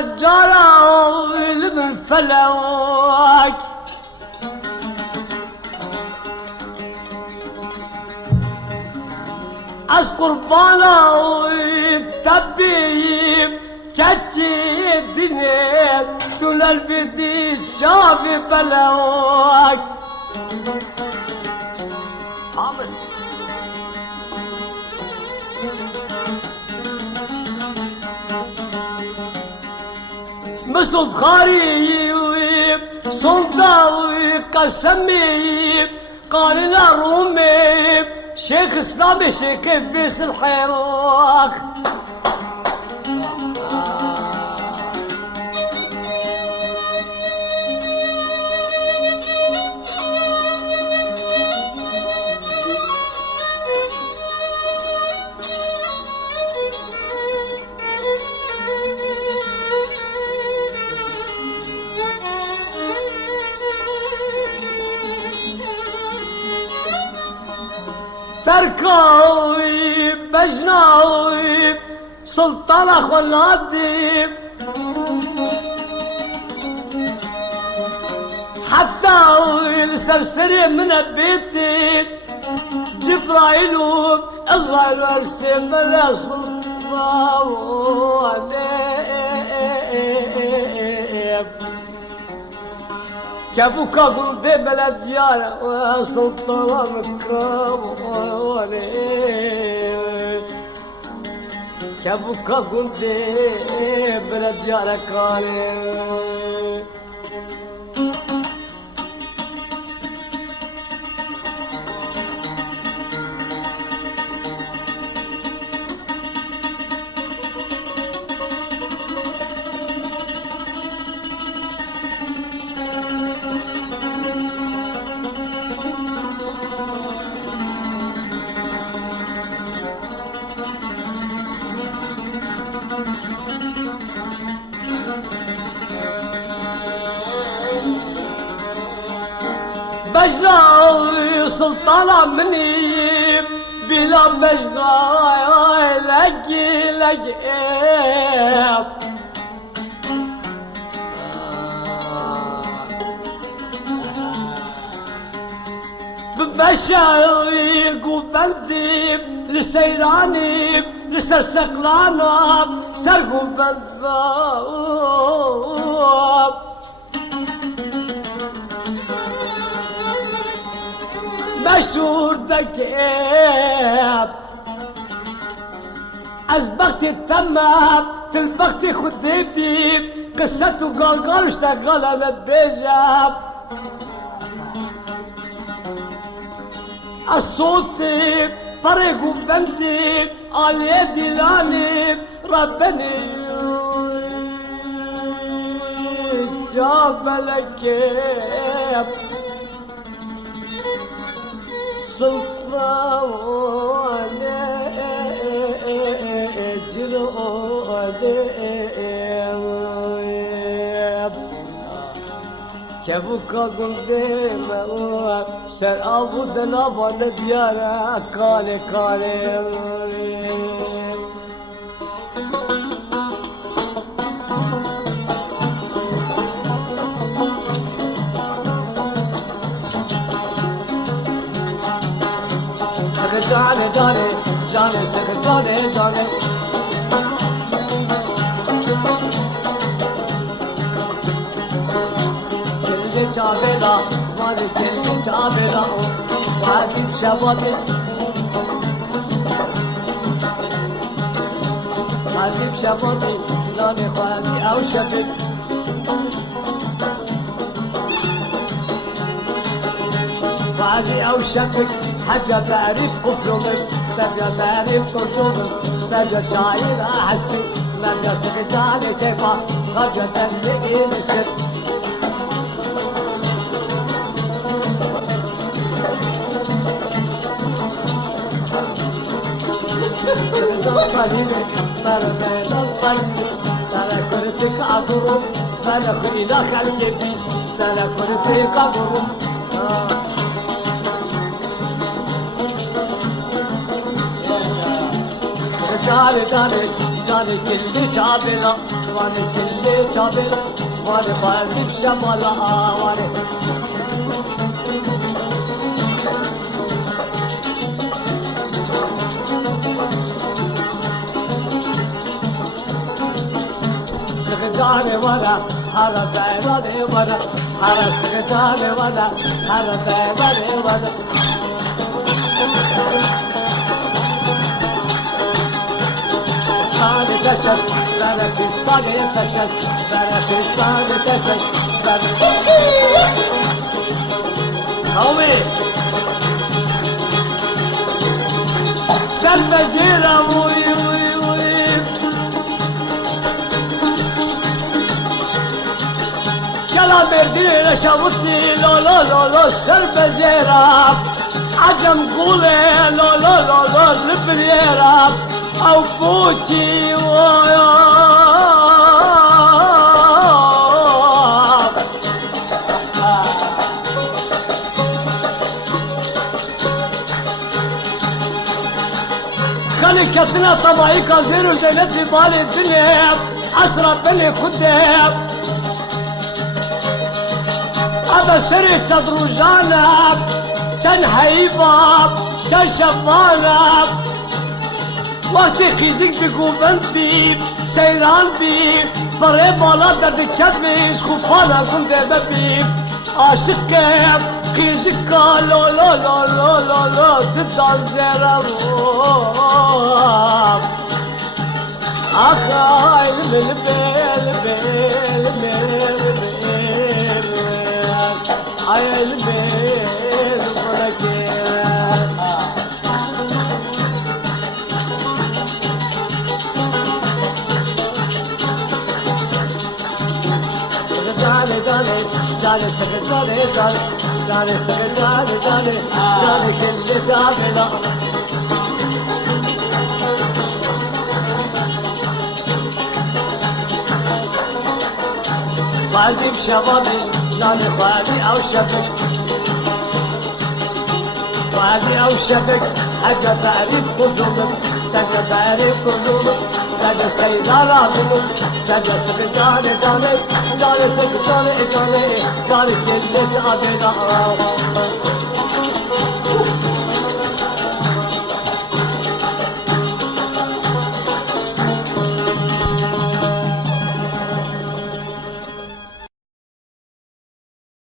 جرى من فلوك از قربانا تبيب كتي الدنيا طول البدي جابي بلوك حاضر مسود خريب صندوق قسمي قارنا رومي شيخ اسلامي شيخ بيس الحراق تركوي بجناوي سلطان خلادي حتى السرسري من بيتي جبرائيل وإسرائيل أرسل لا سلطان كابوكا قلت بلد ديارة سلطان مكابوني كابوكا قلت بلد ديارة كاني بجرى سلطانة مني بلا بجرى لقي ببشري قبلتي لسيراني لسر سقلانا سرقوا بالذاب مشهور دكيب أسبقت التمام تلبقت خديبي قصته قال اشتغل أنا بيجاب الصوت طريق وفهمتي على يدي لاني ربني جاب لك سلطان جرؤ كيفك قدام سر أبو دنابا نديارة كالي جاني سكر جاني كل جابلا مالي كل جابلا وعجيب شبابي عجيب شبابي لاني خالي أو شبك وعجي أو شبك حاجة بعرف قفلومك تبقى بعرف قرطومك تبقى شايل أحسبك من قصك جاني تبقى خرجة تنبقي نسك قليلة فرمين القلب سنة كرتك عبرو فلك إلى خلقك سنة كرتك عبرو جاني كل شابلا واني كل جابل واني بازي بشمالا واني سخجاني وانا هذا دايماني وانا هذا سخجاني وانا هذا دايماني وانا Stani teşes, bana Kristani teşes, bana Kristani teşes, bana... Kavmi! Sen becera vuy vuy vuy. Gela berdi reşavutti lo lo lo lo sen becera. Acem gule lo lo lo lo libriera. او بوتي ويا خلي كتنا طبعي كازير وزينت في بالي الدنيا اسرع بني خدام ابا سري تدرجانك كان هيباب كان شفانك وقتی خیزک بگو بند بیم سیران بیم برای بالا درد کدویش خوب پانا کنده ببیم عاشق کم خیزک کا لو لو لو لو لو لو ددان زیرم آخای لبل بل بل بل آی لبل برکه جانے سکے جانے جانے جانے سکے جانے جانے جانے کھلے جانے لا بازی بشوابی جانے بازی او شبک بازی او شبک حاجة تعريف قدومك تجا تعريف قدومك تجا سيدارا منك تجا سكجاني جاني جاني سكجاني جاني جاني كل جاني